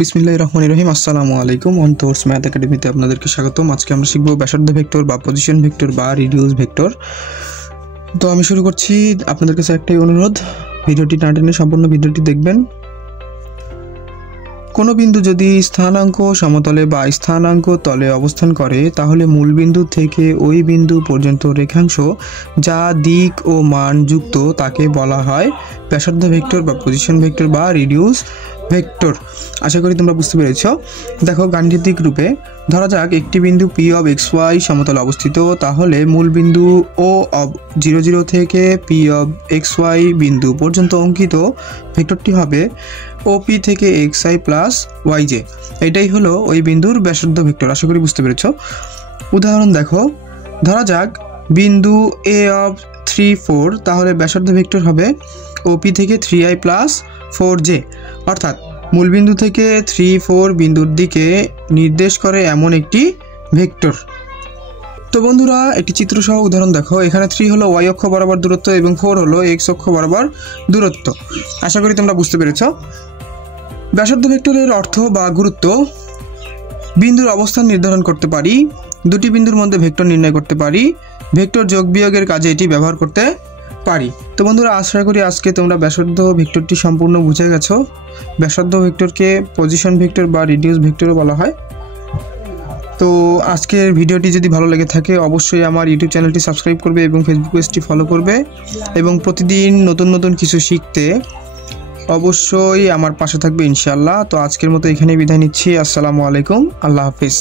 বিসমিল্লাহির রহমানির রহিম। আসসালামু আলাইকুম। অন্তর্স ম্যাথ একাডেমিতে আপনাদেরকে স্বাগতম। আজকে আমরা শিখব ব্যাসার্ধ ভেক্টর বা পজিশন ভেক্টর বা রিডিউস ভেক্টর। তো আমি শুরু করছি। আপনাদের কাছে একটাই অনুরোধ, ভিডিওটি না টেনে সম্পূর্ণ ভিডিওটি দেখবেন। কোনো বিন্দু যদি স্থানাঙ্ক সমতলে বা স্থানাঙ্ক তলে অবস্থান করে তাহলে মূল বিন্দু থেকে ওই বিন্দু পর্যন্ত রেখাংশ যা দিক ও মান যুক্ত তাকে বলা হয় ব্যাসার্ধ ভেক্টর বা পজিশন ভেক্টর বা রিডিউস ভেক্টর। আশা করি তোমরা বুঝতে পেরেছ। দেখো, গাণিতিক রূপে ধরা যাক একটি বিন্দু পি অফ এক্স ওয়াই সমতলে অবস্থিত, তাহলে মূল বিন্দু ও অফ 0 থেকে পি অফ এক্স ওয়াই বিন্দু পর্যন্ত অঙ্কিত ভেক্টরটি হবে ওপি থেকে X I plus Y J. এটাই হলো ওই বিন্দুর ব্যাসার্ধ ভেক্টর। আশা করি বুঝতে পেরেছ। উদাহরণ দেখো, ধরা যাক বিন্দু এ অফ 3, 4, তাহলে ব্যাসার্ধ ভেক্টর হবে ওপি থেকে 3i প্লাস 4j, অর্থাৎ মূলবিন্দু থেকে 3, 4 বিন্দুর দিকে নির্দেশ করে এমন একটি ভেক্টর। তো বন্ধুরা, একটি চিত্রসহ উদাহরণ দেখো। এখানে 3 হলো ওয়াই অক্ষ বরাবর দূরত্ব এবং 4 হলো এক্স অক্ষ বরাবর দূরত্ব। আশা করি তোমরা বুঝতে পেরেছ। ব্যাসার্ধ ভেক্টরের অর্থ বা গুরুত্ব: বিন্দুর অবস্থান নির্ধারণ করতে পারি, দুটি বিন্দুর মধ্যে ভেক্টর নির্ণয় করতে পারি, ভেক্টর যোগ বিয়োগের কাজে এটি ব্যবহার করতে পারি। তো বন্ধুরা, আশা করি আজকে তোমরা ব্যাসার্ধ ভেক্টরটি সম্পূর্ণ বুঝে গেছো। ব্যাসার্ধ ভেক্টরকে পজিশন ভেক্টর বা রিডিউস ভেক্টরও বলা হয়। তো আজকের ভিডিওটি যদি ভালো লেগে থাকে অবশ্যই আমার ইউটিউব চ্যানেলটি সাবস্ক্রাইব করবে এবং ফেসবুক পেজটি ফলো করবে এবং প্রতিদিন নতুন নতুন কিছু শিখতে অবশ্যই আমার পাশে থাকবে ইনশাআল্লাহ। তো আজকের মতো এখানেই বিদায় নিচ্ছি। আসসালামু আলাইকুম, আল্লাহ হাফিজ।